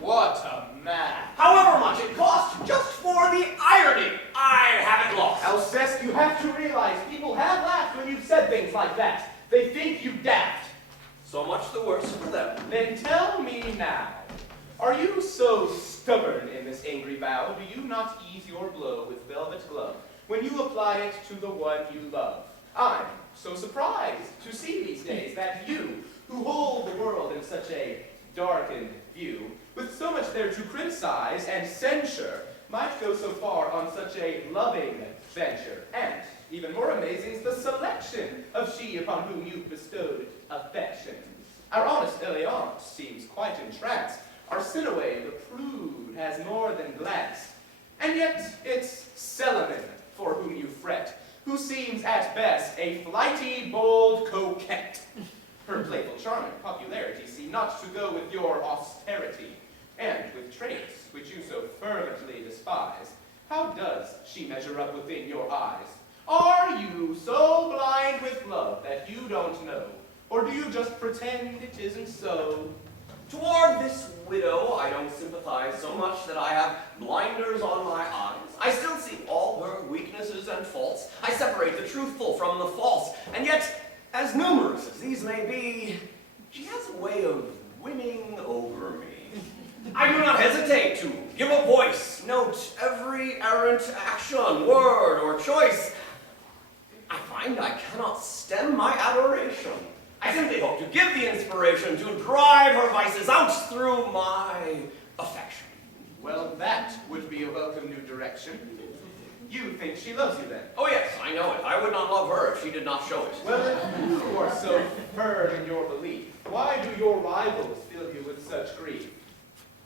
What a man. However much it cost, just for the irony, I haven't lost. Alceste, you have to realize people have laughed when you've said things like that. They think you daft. So much the worse for them. Then tell me now, are you so stubborn in this angry vow, do you not ease your blow with velvet glove when you apply it to the one you love? I'm so surprised to see these days that you, who hold the world in such a darkened view, with so much there to criticize and censure, might go so far on such a loving venture. And, even more amazing, is the selection of she upon whom you've bestowed affections. Our honest Eliant seems quite entranced. Arsinoe, the prude, has more than glanced. And yet it's Celimon for whom you fret, who seems at best a flighty, bold coquette. Her playful charm and popularity seem not to go with your austerity, and with traits which you so fervently despise. How does she measure up within your eyes? Are you so blind with love that you don't know, or do you just pretend it isn't so? Toward this widow, I don't sympathize so much that I have blinders on my eyes. I still see all her weaknesses and faults. I separate the truthful from the false. And yet, as numerous as these may be, she has a way of winning over me. I do not hesitate to give a voice, note every errant action, word, or choice. I find I cannot stem my adoration. I simply hope to give the inspiration to drive her vices out through my affection. Well, that would be a welcome new direction. You think she loves you then? Oh yes, I know it. I would not love her if she did not show it. Well, if you are so firm in your belief, why do your rivals fill you with such grief?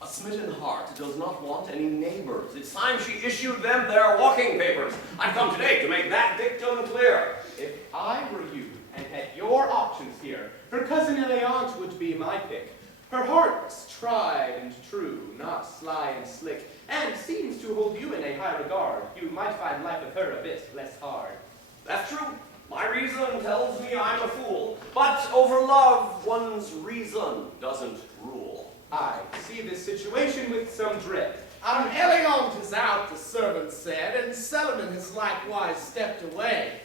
A smitten heart does not want any neighbors. It's time she issued them their walking papers. I've come today to make that dictum clear. If I were you and had your options here, her cousin Eliant would be my pick. Her heart's tried and true, not sly and slick, and seems to hold you in a high regard. You might find life with her a bit less hard. That's true. My reason tells me I'm a fool, but over love, one's reason doesn't rule. I see this situation with some dread. Eliant is out, the servant said, and Celimon has likewise stepped away.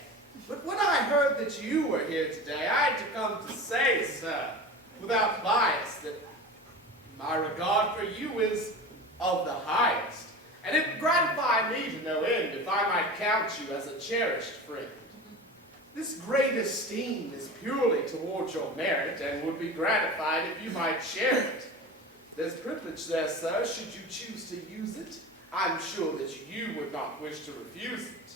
But when I heard that you were here today, I had to come to say, sir, without bias, that my regard for you is of the highest, and it would gratify me to no end if I might count you as a cherished friend. This great esteem is purely towards your merit, and would be gratified if you might share it. There's privilege there, sir, should you choose to use it. I'm sure that you would not wish to refuse it.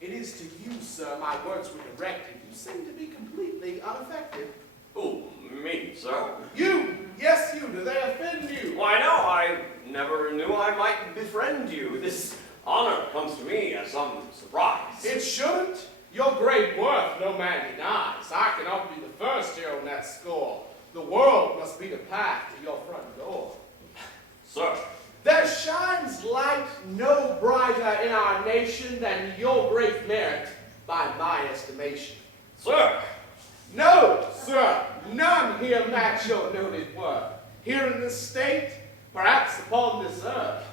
It is to you, sir, my words were directed. You seem to be completely unaffected. Who, me, sir? You! Yes, you. Do they offend you? Why, no, I never knew I might befriend you. This honor comes to me as some surprise. It shouldn't. Your great worth no man denies. I cannot be the first here on that score. The world must be the path to your front door. Sir. There shines light no brighter in our nation than your great merit, by my estimation. Sir. No, sir, none here match your noted worth. Here in this state, perhaps upon this earth.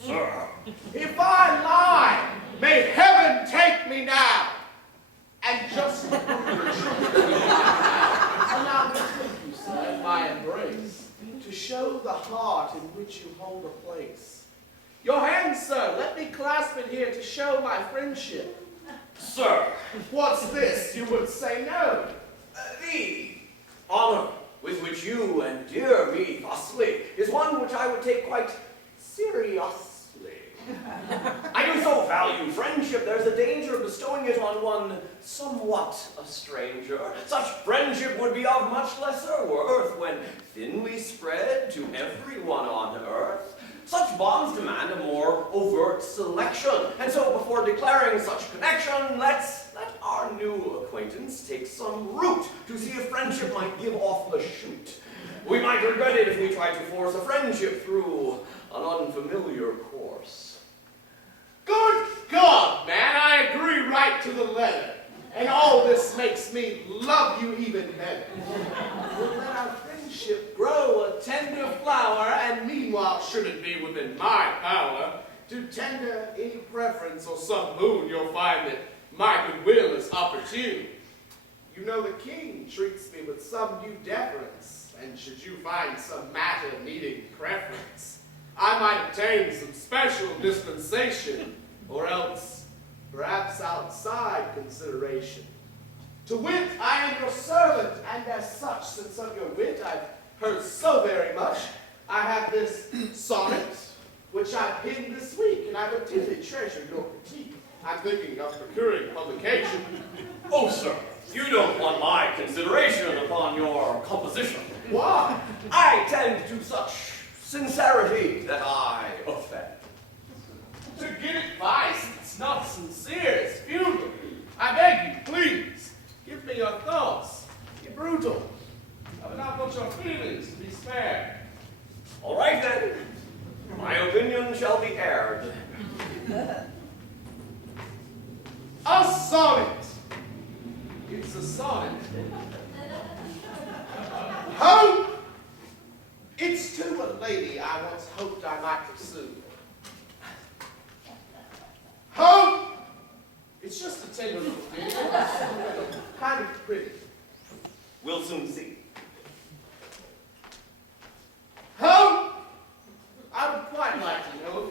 Sir. If I lie, may heaven take me now. And just allow me to take you, sir, in my embrace, to show the heart in which you hold a place. Your hand, sir, let me clasp it here to show my friendship. Sir. What's this? You would say no. The honor with which you endear me thusly is one which I would take quite seriously. I do so value friendship, there's a danger of bestowing it on one somewhat a stranger. Such friendship would be of much lesser worth when thinly spread to everyone on earth. Such bonds demand a more overt selection, and so before declaring such connection, let our new acquaintance take some root to see if friendship might give off a shoot. We might regret it if we tried to force a friendship through an unfamiliar course. Good God, man, I agree right to the letter. And all this makes me love you even better. We'll let our friendship grow a tender flower, and meanwhile should it be within my power to tender any preference or some boon you'll find that my goodwill is opportune. You know the king treats me with some due deference, and should you find some matter needing preference, I might obtain some special dispensation, or else perhaps outside consideration. To wit, I am your servant, and as such, since of your wit I've heard so very much, I have this sonnet, which I penned this week, and I would dearly treasure your critique. I'm thinking of procuring publication. Oh, sir, you don't want my consideration upon your composition. Why? I tend to such sincerity that I offend. To get advice that's not sincere is futile. I beg you, please, give me your thoughts. Be brutal. I would not want your feelings to be spared. All right, then. My opinion shall be aired. A sonnet. It's a sonnet. Hope! It's to a lady I once hoped I might pursue. Hope! It's just a tender little thing. Kind of pretty. We'll soon see. Hope! I would quite like to know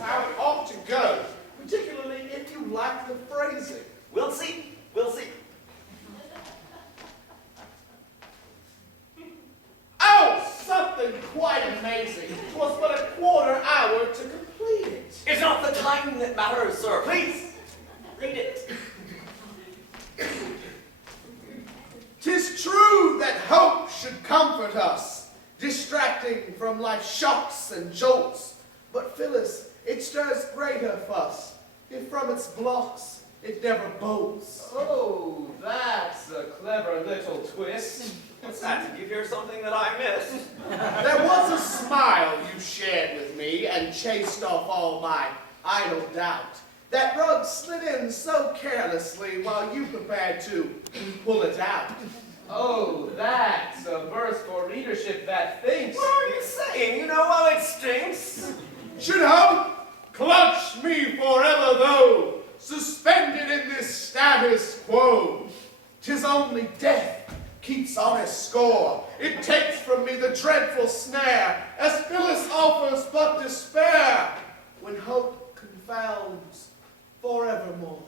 how it ought to go, particularly if you like the phrasing. We'll see. We'll see. Oh, something quite amazing. It was but a quarter hour to complete it. It's not the time that matters, sir. Please, read it. 'Tis true that hope should comfort us, distracting from life's shocks and jolts. But Phyllis, it stirs greater fuss, if from its blocks it never bolts. Oh, that's a clever little twist. What's that? Did you hear something that I missed? There was a smile you shared with me and chased off all my idle doubt. That rug slid in so carelessly while you prepared to pull it out. Oh, that's a verse for readership that thinks. What are you saying? You know how it stinks. Should hope clutch me forever though, suspended in this status quo. 'Tis only death keeps honest score. It takes from me the dreadful snare, as Phyllis offers but despair, when hope confounds forevermore.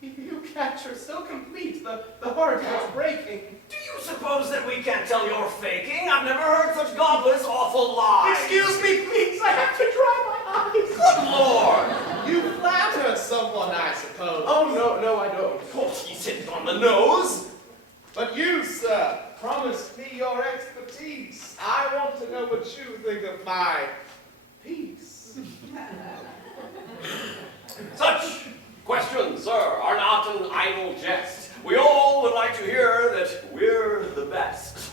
You capture so complete, the heart is breaking. Do you suppose that we can't tell you're faking? I've never heard such godless, awful lies. Excuse me, please, I have to dry my eyes. Good Lord! You flatter someone, I suppose. Oh, no, I don't. Oh, he's hitting on the nose. But you, sir, promised me your expertise. I want to know what you think of my piece. Such questions, sir, are not an idle jest. We all would like to hear that we're the best.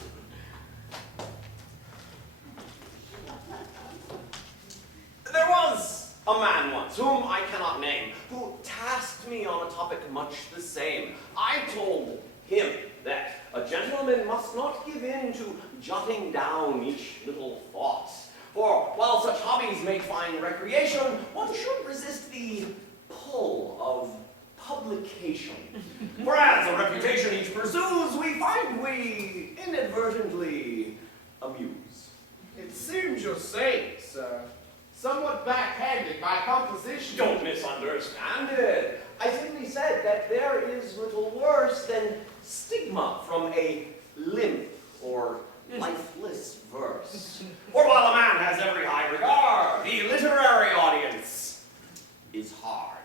There was a man once, whom I cannot name, who tasked me on a topic much the same. I told him that a gentleman must not give in to jotting down each little thought. For while such hobbies may find recreation, one should resist the pull of publication. For as a reputation each pursues, we find we inadvertently amuse. It seems you're saying, sir, somewhat backhanded by composition. Don't misunderstand it. I simply said that there is little worse than stigma from a limp or lifeless verse. For while a man has every high regard, the literary audience is hard.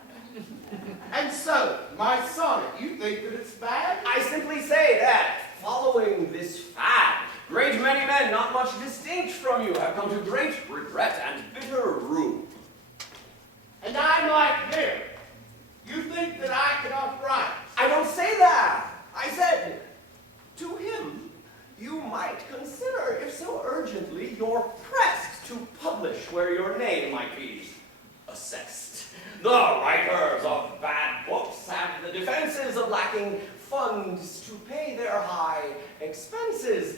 And so, my sonnet, you think that it's bad? I simply say that, following this fad, great many men not much distinct from you have come to great regret and bitter ruin. And I'm like him. You think that I cannot write? I don't say that. I said, to him, you might consider, if so urgently, you're pressed to publish where your name might be assessed. The writers of bad books have the defenses of lacking funds to pay their high expenses.